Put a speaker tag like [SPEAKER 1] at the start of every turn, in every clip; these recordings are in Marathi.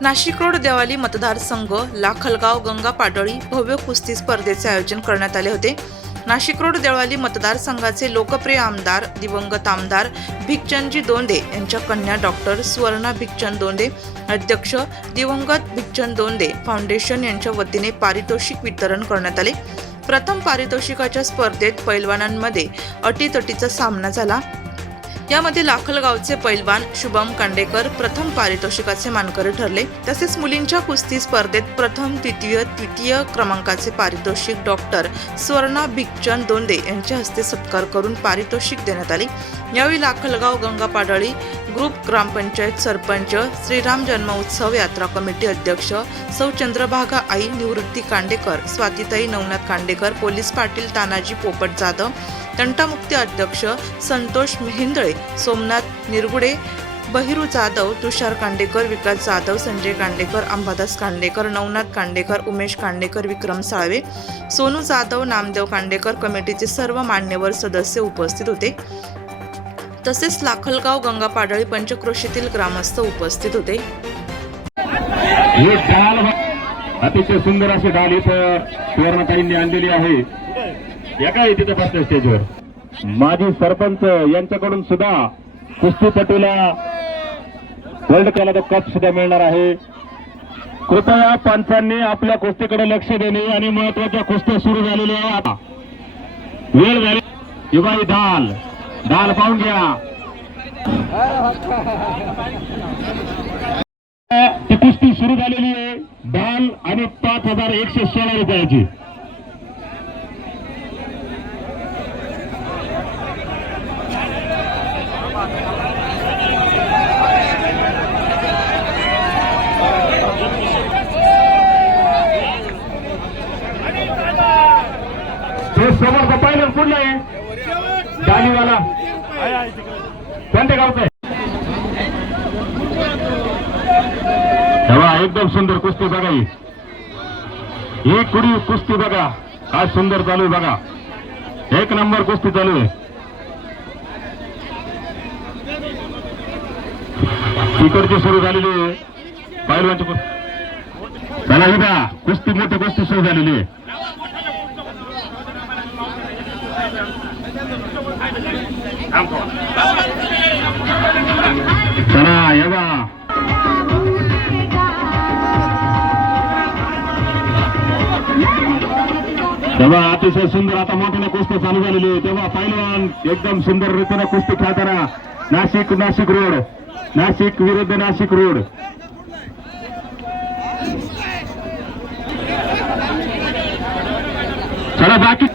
[SPEAKER 1] नाशिक रोड देवाली मतदारसंघ लाखलगाव गंगा पाडळी भव्य कुस्ती स्पर्धेचे आयोजन करण्यात आले होते. नाशिक रोड देवाली मतदारसंघाचे लोकप्रिय आमदार दिवंगत आमदार भिकचंदजी दोंदे यांच्या कन्या डॉक्टर सुवर्णा भिकचंद दोंदे अध्यक्ष दिवंगत भिकचंद दोंदे फाउंडेशन यांच्या वतीने पारितोषिक वितरण करण्यात आले. प्रथम पारितोषिकाच्या स्पर्धेत पैलवानांमध्ये अटीतटीचा सामना झाला. यामध्ये लाखलगावचे पैलवान शुभम कांडेकर प्रथम पारितोषिकाचे मानकरी ठरले. तसेच मुलींच्या कुस्ती स्पर्धेत प्रथम द्वितीय तृतीय क्रमांकाचे पारितोषिक डॉक्टर स्वर्णा भिकचंद दोंदे यांच्या हस्ते सत्कार करून पारितोषिक देण्यात आले. यावेळी लाखलगाव गंगा पाडळी ग्रुप ग्रामपंचायत सरपंच श्रीराम जन्मोत्सव यात्रा कमिटी अध्यक्ष सौ चंद्रभागा आई निवृत्ती कांडेकर स्वातीताई नवनाथ कांडेकर पोलीस पाटील तानाजी पोपट जाधव तंटामुक्ती अध्यक्ष संतोष मेहेंदळे सोमनाथ निरगुडे बहिरू जाधव तुषार कांडेकर विकास जाधव संजय कांडेकर अंबादास कांडेकर नवनाथ कांडेकर उमेश कांडेकर विक्रम साळवे सोनू जाधव नामदेव कांडेकर कमिटीचे सर्व मान्यवर सदस्य उपस्थित होते. तसेच लाखलगाव गंगा पाडळी पंचक्रोशीतील ग्रामस्थ उपस्थित होते.
[SPEAKER 2] अतिशय सुंदर अशी डाल इथं सुवर्णताईंनी आणलेली आहे. या काय तिथं बसल्या स्टेजवर? माजी सरपंच यांच्याकडून सुद्धा कुस्तीपटूला वर्ल्ड कप कप सुद्धा मिळणार आहे. कृपया पंचांनी आपल्या कुस्तीकडे लक्ष देणे आणि महत्त्वाच्या कुस्त्या सुरू झालेल्या आहेत. आता वेळ झाली. युगाई दाल. डाल पाहून घ्या. ती कुस्ती सुरू झालेली आहे. दाल आणि पाच हजार एकशे सोळा रुपयाची. कुठला आहे? डालीवाला कोणत्या गावचं? आहे तेव्हा एकदम सुंदर कुस्ती बघा ही. ही कुडी कुस्ती बघा. काय सुंदर चालू आहे बघा. एक नंबर कुस्ती चालू आहे. तिकडची सुरू झालेली आहे. पहिलवानची कुस्ती. चला इथं कुस्ती मोठी कुस्ती सुरू झालेली आहे. तेव्हा अतिशय सुंदर आता मोठ्याने कुस्ती चालू झालेली आहे तेव्हा पहिलवान एकदम सुंदर रीतीने कुस्ती खेळताना नाशिक नाशिक रोड नाशिक विरुद्ध नाशिक रोड चला बाकी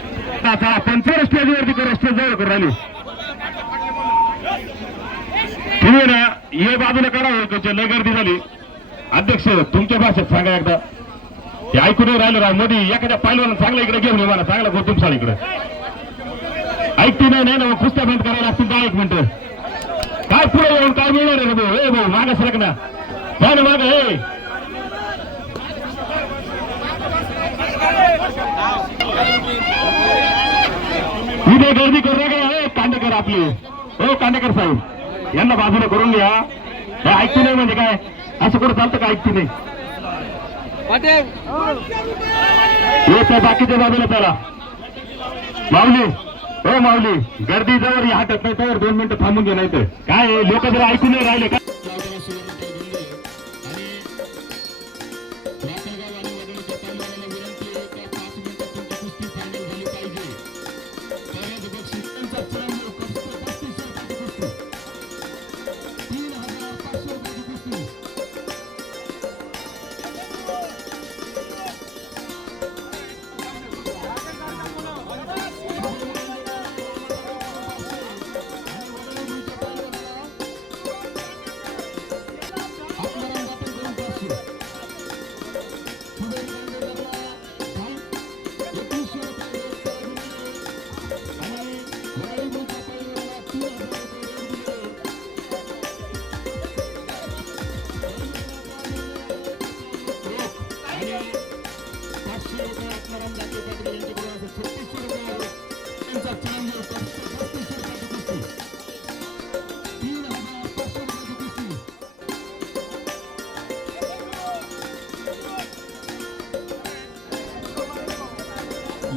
[SPEAKER 2] चला पंचार स्टेजवरती करा स्टेज जवळ करू राहिली तुम्ही ना ये बाजूला करा ओळखीच्या लय गर्दी झाली अध्यक्ष तुमच्या भाषेत सांगा एकदा ते ऐकून नाही राहिलं राव मध्ये एखाद्या पाहिलं चांगला इकडे घेऊन ये मला चांगला गोतुमसाळ इकडे ऐकते नाही नाही ना मग कुस्त्या बंद करायला लागतील दहा एक मिनिटं काय पुढे येऊन काय मिळणार आहे रे भाऊ ए भाऊ मागा सरक ना जा ना मागा ए इथे गर्दी करू नका ए कांडेकर आपली. हो कांडेकर साहेब. यांना बाजूला करून घ्या. हे ऐकते नाही म्हणजे काय? असं कुठं चालतं का ऐकते नाही हे त्या बाकीच्या बाजूला त्याला. माऊली हो माऊली गर्दी जवळ हटत नाही तर दोन मिनिटं थांबून घे नाही तर काय लोक जर ऐकून नाही राहिले का?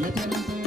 [SPEAKER 2] त्यानंतर